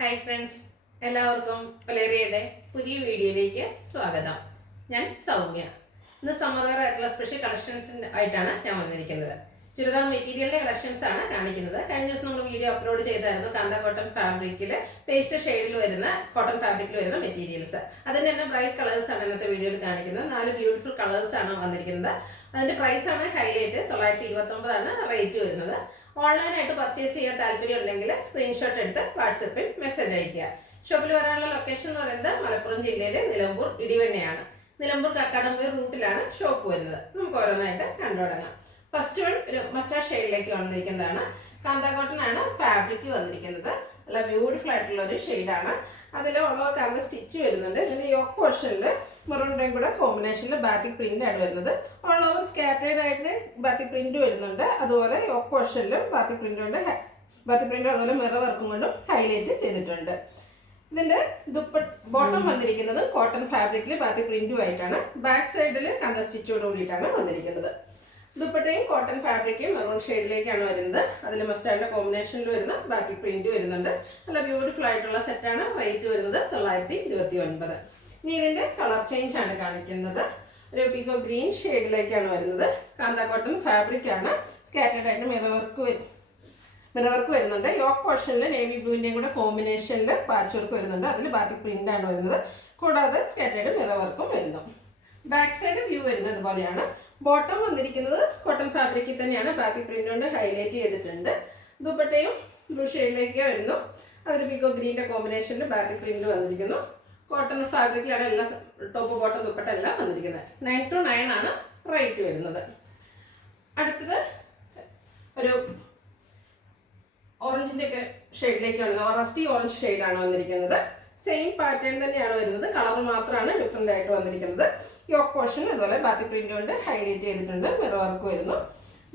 Hi friends, എല്ലാവർക്കും വലേറിയയുടെ പുതിയ വീഡിയോയിലേക്ക് സ്വാഗതം. ഞാൻ സൗമ്യ. ഇന്ന് സമ്മർ വെയർ ആയിട്ടുള്ള സ്പെഷ്യൽ കളക്ഷൻസ് ആയിട്ടാണ് ഞാൻ വന്നിരിക്കുന്നത്. ചുരിദാർ മെറ്റീരിയലിന്റെ കളക്ഷൻസ് ആണ് കാണിക്കുന്നത്. കഴിഞ്ഞ ദിവസം നമ്മൾ വീഡിയോ അപ്ലോഡ് ചെയ്തായിരുന്നു കാന്ത കോട്ടൺ ഫാബ്രിക്കിൽ പേസ്റ്റ് ഷെയ്ഡിൽ വരുന്ന കോട്ടൺ ഫാബ്രിക്കിൽ വരുന്ന മെറ്റീരിയൽസ്. അതിന് തന്നെ ബ്രൈറ്റ് കളേഴ്സ് ആണ് ഇന്നത്തെ വീഡിയോയിൽ കാണിക്കുന്നത്. 4 ബ്യൂട്ടിഫുൾ കളേഴ്സ് ആണ് വന്നിരിക്കുന്നത്. അതിന്റെ പ്രൈസ് ആണ് ഹൈലൈറ്റ്. 929 ആണ് റേറ്റ് വരുന്നത്. ഓൺലൈനായിട്ട് പർച്ചേസ് ചെയ്യാൻ താല്പര്യം ഉണ്ടെങ്കിൽ സ്ക്രീൻഷോട്ട് എടുത്ത് വാട്സപ്പിൽ മെസ്സേജ് അയയ്ക്കുക. ഷോപ്പിൽ വരാനുള്ള ലൊക്കേഷൻ എന്ന് പറയുന്നത് മലപ്പുറം ജില്ലയിലെ നിലമ്പൂർ ഇടിവണ്ണയാണ്. നിലമ്പൂർ കക്കാടംപൊയിൽ റൂട്ടിലാണ് ഷോപ്പ് വരുന്നത്. നമുക്ക് ഓരോന്നായിട്ട് കണ്ടു തുടങ്ങാം. ഫസ്റ്റ് വൺ ഒരു മസ്റ്റാർഡ് ഷെയ്ഡിലേക്ക് വന്നിരിക്കുന്നതാണ്. കാന്ത കോട്ടൺ ആണ് ഫാബ്രിക് വന്നിരിക്കുന്നത്. നല്ല ബ്യൂട്ടിഫുൾ ആയിട്ടുള്ള ഒരു ഷെയ്ഡാണ്. അതിൽ ഓരോ കാന്ത സ്റ്റിച്ച് വരുന്നുണ്ട്. ഇതിൻ്റെ യോക്ക് പോർഷനിൽ മെറൂണിൻ്റെയും കൂടെ കോമ്പിനേഷനിൽ ബാത്തിക് പ്രിന്റ് ആണ് വരുന്നത്. ഓൾ ഓവർ സ്കാറ്റേഡ് ആയിട്ട് ബാത്തിക് പ്രിന്റ് വരുന്നുണ്ട്. അതുപോലെ യോക്ക് പോർഷനിലും ബാത്തിക് പ്രിന്റ് ഉണ്ട്. ബാത്തിക് പ്രിന്റ് അതുപോലെ മിറർ വർക്കും കൊണ്ടും ഹൈലൈറ്റ് ചെയ്തിട്ടുണ്ട്. ഇതിന്റെ ബോട്ടം വന്നിരിക്കുന്നത് കോട്ടൺ ഫാബ്രിക്കിൽ ബാത്തിക് പ്രിന്റുമായിട്ടാണ്. ബാക്ക് സൈഡിൽ കാന്ത സ്റ്റിച്ചോട് കൂടിയിട്ടാണ് വന്നിരിക്കുന്നത്. ദുപ്പട്ടയും കോട്ടൺ ഫാബ്രിക്കും മെറൂൺ ഷെയ്ഡിലേക്കാണ് വരുന്നത്. അതിൽ മസ്റ്റാർഡിന്റെ കോമ്പിനേഷനിൽ വരുന്ന ബാത്തിക് പ്രിന്റ് വരുന്നുണ്ട്. നല്ല ബ്യൂട്ടിഫുൾ ആയിട്ടുള്ള സെറ്റാണ്. റേറ്റ് വരുന്നത് 929. ഇനി ഇതിന്റെ കളർ ചേഞ്ച് ആണ് കാണിക്കുന്നത്. ഒരു പീക്കോ ഗ്രീൻ ഷെയ്ഡിലേക്കാണ് വരുന്നത്. കാന്ത കോട്ടൺ ഫാബ്രിക് ആണ്. സ്കാറ്റേഡ് ആയിട്ട് മിറർ വർക്ക് വരുന്നുണ്ട്. യോക്ക് പോർഷനിൽ നേവി ബ്ലൂവിൻ്റെയും കൂടെ കോമ്പിനേഷനിൽ പാച്ച് വർക്ക് വരുന്നുണ്ട്. അതിൽ ബാത്തിക് പ്രിന്റ് ആണ് വരുന്നത്. കൂടാതെ സ്കാറ്റേഡ് മിറർ വർക്കും വരുന്നു. ബാക്ക് സൈഡ് വ്യൂ വരുന്നത് ഇതുപോലെയാണ്. ബോട്ടം വന്നിരിക്കുന്നത് കോട്ടൺ ഫാബ്രിക്കിൽ തന്നെയാണ്. ബാത്തിക് പ്രിന്റ് കൊണ്ട് ഹൈലൈറ്റ് ചെയ്തിട്ടുണ്ട്. ദുപ്പട്ടയും ബ്ലൂ ഷെയ്ഡിലേക്ക് വരുന്നു. അതിൽ പീക്കോ ഗ്രീൻ്റെ കോമ്പിനേഷനിൽ ബാത്തിക് പ്രിന്റ് വന്നിരിക്കുന്നു. കോട്ടൺ ഫാബ്രിക്കിലാണ് എല്ലാ ടോപ്പ് ബോട്ടം ദുപ്പട്ട എല്ലാം വന്നിരിക്കുന്നത്. 929 ആണ് റേറ്റ് വരുന്നത്. അടുത്തത് ഒരു ഓറഞ്ചിൻ്റെ ഒക്കെ ഷെയ്ഡിലേക്ക് വരുന്നത്. റസ്റ്റി ഓറഞ്ച് ഷെയ്ഡാണ് വന്നിരിക്കുന്നത്. സെയിം പാറ്റേൺ തന്നെയാണ് വരുന്നത്. കളർ മാത്രമാണ് ഡിഫറെൻ്റ് ആയിട്ട് വന്നിരിക്കുന്നത്. യോക്ക് പോർഷൻ അതുപോലെ ബാത്തിക് പ്രിന്റ് കൊണ്ട് ഹൈലൈറ്റ് ചെയ്തിട്ടുണ്ട്. മിറർ വർക്ക് വരുന്നു.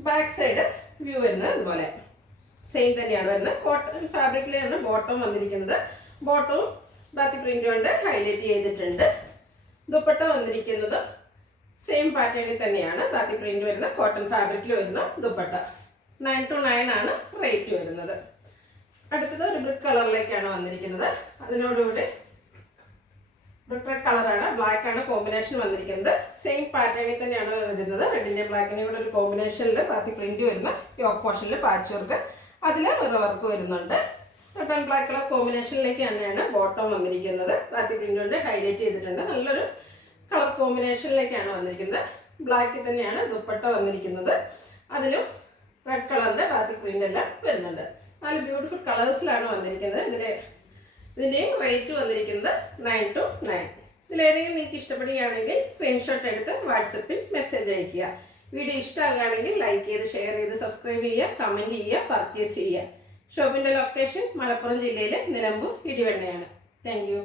ബാക്ക് സൈഡ് വ്യൂ വരുന്നത് അതുപോലെ സെയിം തന്നെയാണ് വരുന്നത്. കോട്ടൺ ഫാബ്രിക്കിലാണ് ബോട്ടം വന്നിരിക്കുന്നത്. ബോട്ടവും ബാത്തിക് പ്രിന്റ് കൊണ്ട് ഹൈലൈറ്റ് ചെയ്തിട്ടുണ്ട്. ദുപ്പട്ട വന്നിരിക്കുന്നത് സെയിം പാറ്റേണിൽ തന്നെയാണ്. ബാത്തിക് പ്രിന്റ് വരുന്ന കോട്ടൺ ഫാബ്രിക്കിൽ വരുന്ന ദുപ്പട്ട. 929 ആണ് റേറ്റ് വരുന്നത്. അടുത്തത് ഒരു ബ്രിക്ക് കളറിലേക്കാണ് വന്നിരിക്കുന്നത്. അതിനോടുകൂടി ബ്രിക്ക് റെഡ് കളറാണ്. ബ്ലാക്ക് ആണ് കോമ്പിനേഷൻ വന്നിരിക്കുന്നത്. സെയിം പാറ്റേണിൽ തന്നെയാണ് വരുന്നത്. റെഡിൻ്റെ ബ്ലാക്കിൻ്റെ കൂടെ ഒരു കോമ്പിനേഷനിൽ ബാത്തിക് പ്രിന്റ് വരുന്ന യോക്ക് പോർഷനിൽ പാച്ച് വർക്ക്, അതിൽ മിറർ വർക്ക് വരുന്നുണ്ട്. റെഡ് ആൻഡ് ബ്ലാക്ക് കളർ കോമ്പിനേഷനിലേക്ക് തന്നെയാണ് ബോട്ടം വന്നിരിക്കുന്നത്. ബാത്തിക് പ്രിന്റ് കൊണ്ട് ഹൈലൈറ്റ് ചെയ്തിട്ടുണ്ട്. നല്ലൊരു കളർ കോമ്പിനേഷനിലേക്കാണ് വന്നിരിക്കുന്നത്. ബ്ലാക്കിൽ തന്നെയാണ് ദുപ്പട്ട വന്നിരിക്കുന്നത്. അതിലും റെഡ് കളറിൻ്റെ ബാത്തിക് പ്രിന്റ് എല്ലാം വരുന്നുണ്ട്. 4 ബ്യൂട്ടിഫുൾ കളേഴ്സിലാണ് വന്നിരിക്കുന്നത്. ഇതിൻ്റെയും റേറ്റ് വന്നിരിക്കുന്നത് 929. ഇതിലേതെങ്കിലും നിങ്ങൾക്ക് ഇഷ്ടപ്പെടുകയാണെങ്കിൽ സ്ക്രീൻഷോട്ട് എടുത്ത് വാട്സപ്പിൽ മെസ്സേജ് അയയ്ക്കുക. വീഡിയോ ഇഷ്ടമാകുകയാണെങ്കിൽ ലൈക്ക് ചെയ്ത് ഷെയർ ചെയ്ത് സബ്സ്ക്രൈബ് ചെയ്യുക, കമൻറ്റ് ചെയ്യുക, പർച്ചേസ് ചെയ്യുക. ഷോപ്പിൻ്റെ ലൊക്കേഷൻ മലപ്പുറം ജില്ലയിലെ നിലമ്പൂർ ഇടിവണ്ണയാണ്. Thank you.